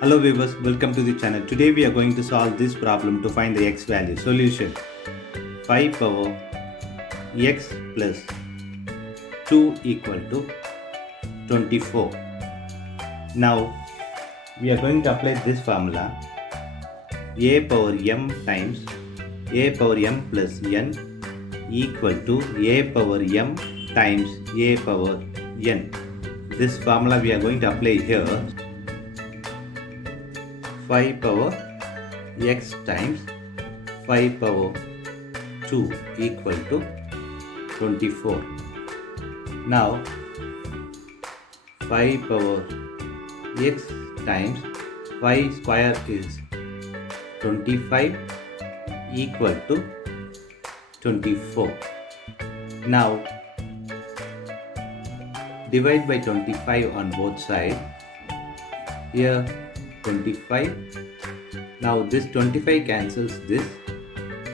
Hello viewers, welcome to the channel. Today we are going to solve this problem to find the x value. Solution: 5 power x plus 2 equal to 24. Now we are going to apply this formula: a power m times a power m plus n equal to a power m times a power n. This formula we are going to apply here. 5 power x times 5 power 2 equal to 24. Now 5 power x times 5 square is 25 equal to 24. Now divide by 25 on both sides. Here 25. Now this 25 cancels this.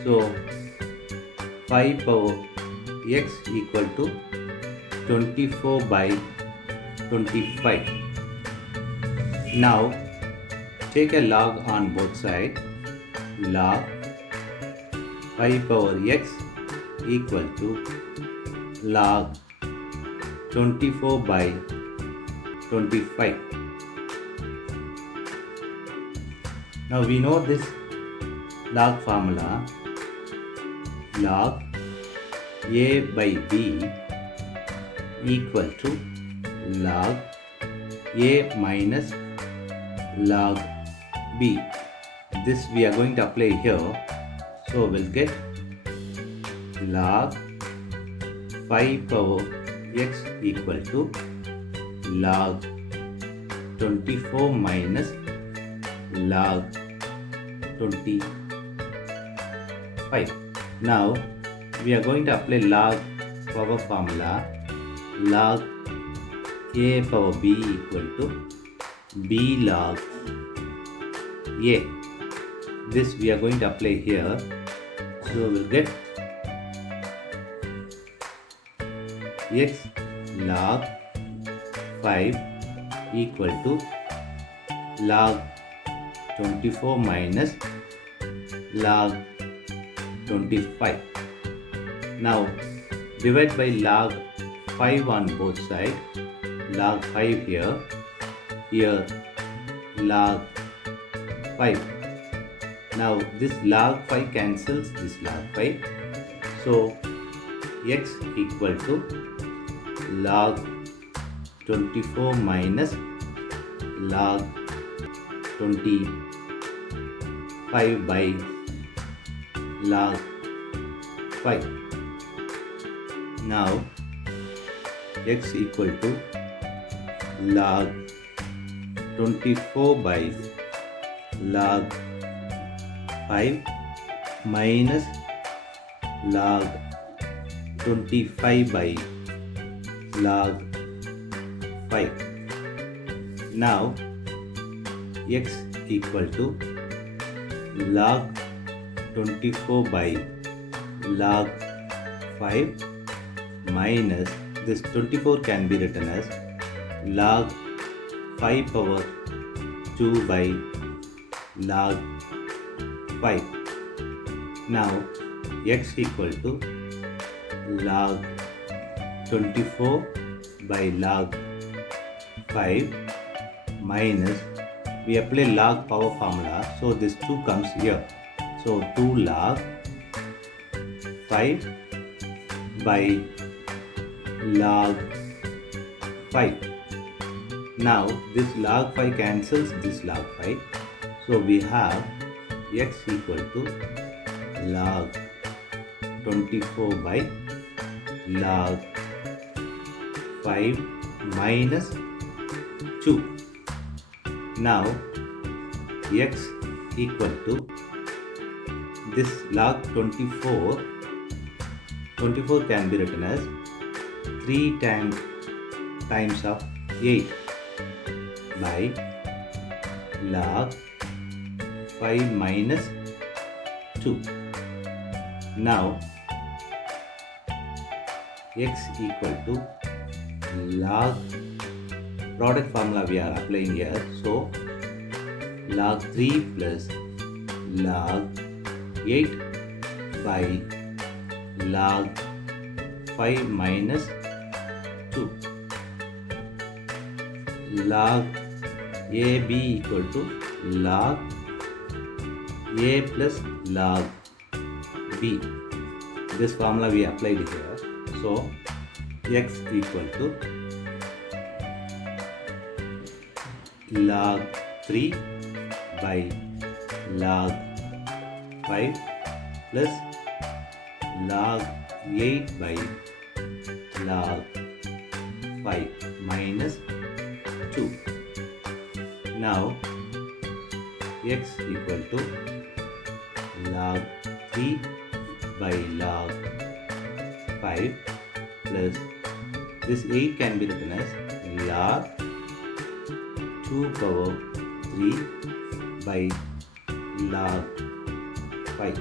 So 5 power x equal to 24 by 25. Now take a log on both sides. Log 5 power x equal to log 24 by 25. Now we know this log formula: log a by b equal to log a minus log b. This we are going to apply here. So we'll get log 5 power x equal to log 24 minus log 25. Now we are going to apply log power formula: log a power b equal to b log a. This we are going to apply here. So we'll get x log 5 equal to log 24 minus log 25. Now divide by log 5 on both sides. Log 5 here, here log 5. Now this log 5 cancels this log 5. So x equal to log 24 minus log 25 by log 5. Now x equal to log 24 by log 5 minus log 25 by log 5. Now x equal to log 24 by log 5 minus this 24 can be written as log 5 power 2 by log 5. Now x equal to log 24 by log 5 minus, we apply log power formula, so this 2 comes here. So 2 log 5 by log 5. Now this log 5 cancels this log 5. So we have x equal to log 24 by log 5 minus 2. Now x equal to this log 24 can be written as 3 times of 8 by log 5 minus 2. Now x equal to log product formula we are applying here. So log 3 plus log 8 by log 5 minus 2. Log AB equal to log A plus log B. This formula we applied here. So x equal to log 3 by log 5 plus log 8 by log 5 minus 2. Now x equal to log 3 by log 5 plus this 8 can be written as log 2 power 3 by log 5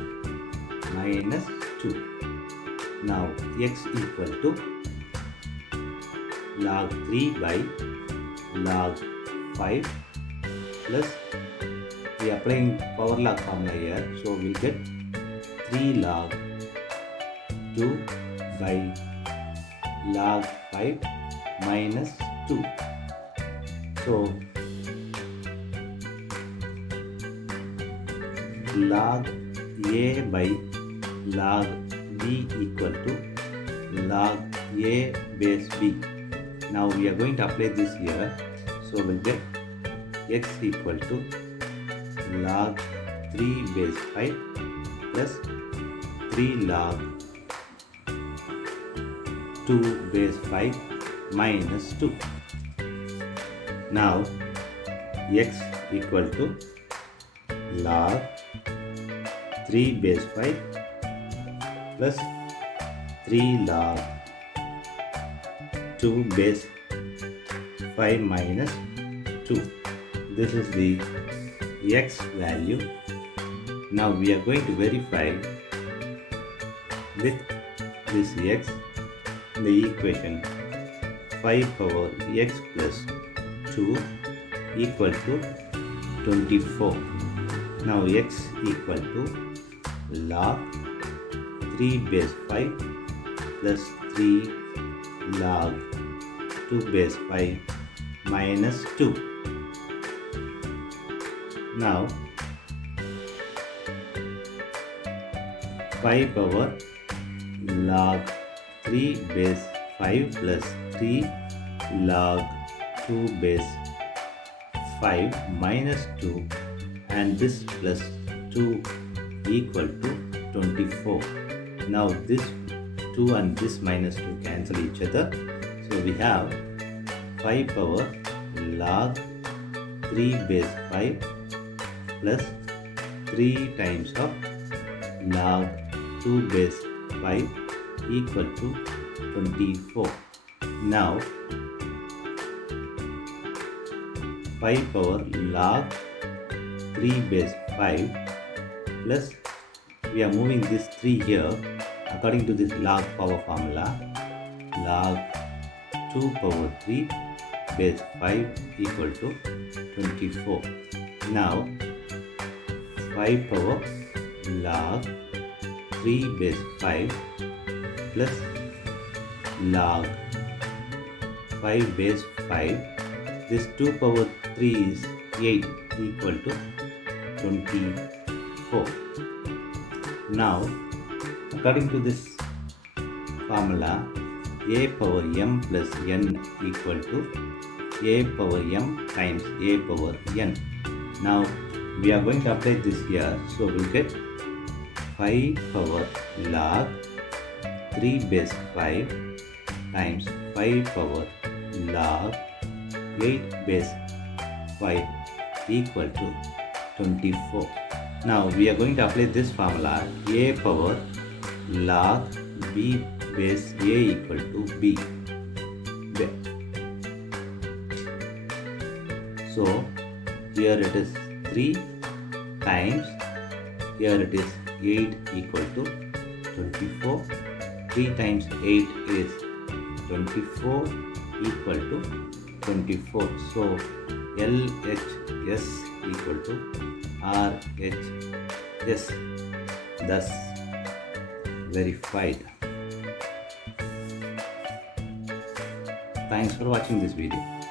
minus 2. Now x equal to log 3 by log 5 plus we are applying power log formula here, so we'll get 3 log 2 by log 5 minus 2. So log A by log B equal to log A base B. Now we are going to apply this here, so we'll get x equal to log 3 base 5 plus 3 log 2 base 5 minus 2. Now x equal to log 3 base 5 plus 3 log 2 base 5 minus 2. This is the x value. Now we are going to verify with this x in the equation 5 power x plus 2 equal to 24. Now x equal to log 3 base 5 plus 3 log 2 base 5 minus 2. Now 5 power log 3 base 5 plus 3 log 2 base 5 minus 2 and this plus 2 equal to 24. Now this 2 and this minus 2 cancel each other. So we have 5 power log 3 base 5 plus 3 times of log 2 base 5 equal to 24. Now 5 power log 3 base 5 plus we are moving this 3 here according to this log power formula, log 2 power 3 base 5 equal to 24. Now 5 power log 3 base 5 plus log 5 base 5, this 2 power 3 is 8 equal to 24. Now according to this formula, a power m plus n equal to a power m times a power n. Now we are going to apply this here, so we'll get 5 power log 3 base 5 times 5 power log 8 base 5 equal to 24. Now we are going to apply this formula, a power log b base a equal to b. So here it is 3 times, here it is 8 equal to 24. 3 times 8 is 24 equal to 24. So LHS equal to RHS, thus verified. Thanks for watching this video.